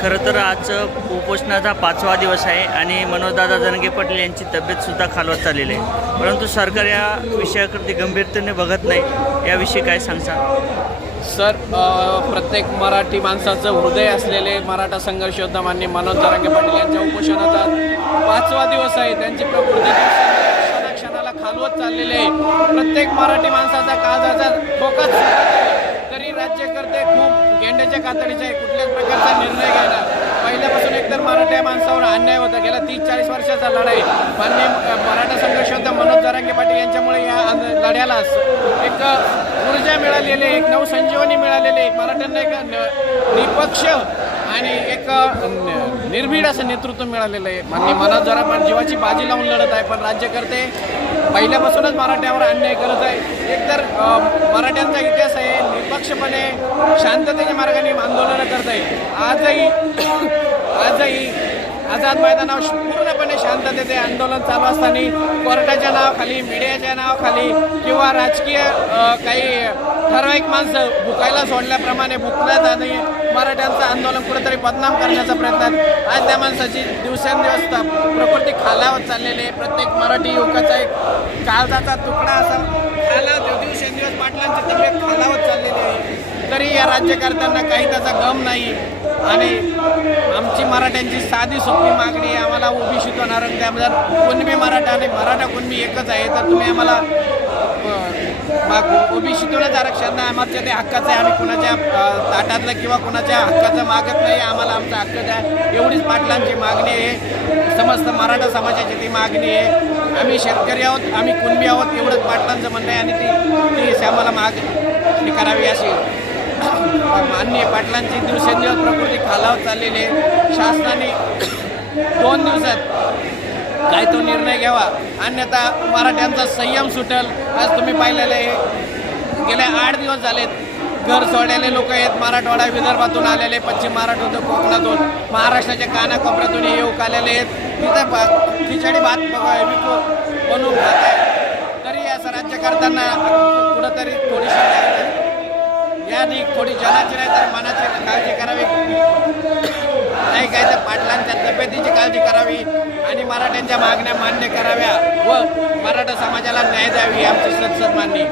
खरं तर आज उपोषणाचा पाचवा दिवस आहे आणि मनोजदादा जनगे पाटील यांची तब्येतसुद्धा खालवत चाललेली आहे. परंतु सरकार या विषयाकडे गंभीरतेने बघत नाही. याविषयी काय सांगसा सर प्रत्येक मराठी माणसाचं हृदय असलेले मराठा संघर्ष योद्धा मान्य मनोज जरांगे पाटील यांच्या उपोषणाचा पाचवा दिवस आहे. त्यांची प्रकृती क्षणाला खालवत चाललेली आहे. प्रत्येक मराठी माणसाचा काळजाचा धोकाच तरी राज्यकर्ते खूप गेंड्याच्या कातडीचे कुठल्याच प्रकारचा निर्णय मराठा अन्याय होता. गेल्या तीस चाळीस वर्षाचा लढाई. मान्य मराठा संघर्ष योद्धा मनोज जरांगे पाटील यांच्यामुळे या लढ्याला एक ऊर्जा मिळालेली आहे, एक नवसंजीवनी मिळालेली आहे. मराठ्यांना एक न- निपक्ष आणि एक निर्भीड असं नेतृत्व मिळालेलं आहे. मान्य मनोज पण जीवाची बाजी लावून लढत आहे पण राज्यकर्ते पहिल्यापासूनच मराठ्यावर अन्याय करत आहे. एकतर मराठ्यांचा इतिहास आहे निपक्षपणे शांततेच्या मार्गाने आंदोलनं करत आहे. आजही आजही आझाद मैदानावर पूर्णपणे शांततेचे आंदोलन चालू असताना कोर्टाच्या नावाखाली मीडियाच्या नावाखाली किंवा राजकीय काही ठराविक माणसं भुकायला सोडल्याप्रमाणे भुकण्यात आणि मराठ्यांचं आंदोलन कुठेतरी बदनाम करण्याचा प्रयत्न आज त्या माणसाची दिवसेंदिवस प्रकृती खालावत चाललेली आहे. प्रत्येक मराठी युवकाचा एक काळजाचा तुकडा असा. खाला दिवसेंदिवस पाटलांची तब्येत खाला तरी या राज्यकर्त्यांना काही त्याचा गम नाही. आणि आमची मराठ्यांची साधी सोपी मागणी आहे आम्हाला ओबीसीतून आरक्षण द्या. म्हणजे जर कुणबी मराठा आणि मराठा कुणबी एकच आहे तर तुम्ही आम्हाला ओबीसीतूनच आरक्षण नाही आमच्या ते हक्काचं आहे. आम्ही कुणाच्या ताटातलं किंवा कुणाच्या हक्काचं मागत नाही आम्हाला आमचा हक्क द्या. एवढीच पाटलांची मागणी आहे. समस्त मराठा समाजाची ती मागणी आहे. आम्ही शेतकरी आहोत आम्ही कुणबी आहोत एवढंच पाटलांचं म्हणणं आहे. आणि ती ती आम्हाला माग करावी अशी. माननीय पाटलांची दिवसेंदिवस प्रकृती खालावत चाललेली आहे. शासनाने दोन दिवसात काय तो निर्णय घ्यावा? अन्यथा मराठ्यांचा संयम सुटेल आज तुम्ही पाहिलेलं आहे. गेले आठ दिवस झालेत. घर सोडलेले लोक आहेत. मराठवाडा विदर्भातून आलेले पश्चिम महाराष्ट्रातून कोकणातून महाराष्ट्राच्या कानाकोपऱ्यातून येऊक आलेले आहेत. तिथं भा- खिचडी भात ब- विकू बनवून खात आहे तरी असं राज्यकर्त्यांना कुठंतरी थोडीशी यानी थोडी जनाची नाही तर मनाची काळजी करावी. नाही काय तर पाटलांच्या तब्येतीची काळजी करावी आणि मराठ्यांच्या मागण्या मान्य कराव्या व मराठा समाजाला न्याय द्यावी आमची सदसद मान्य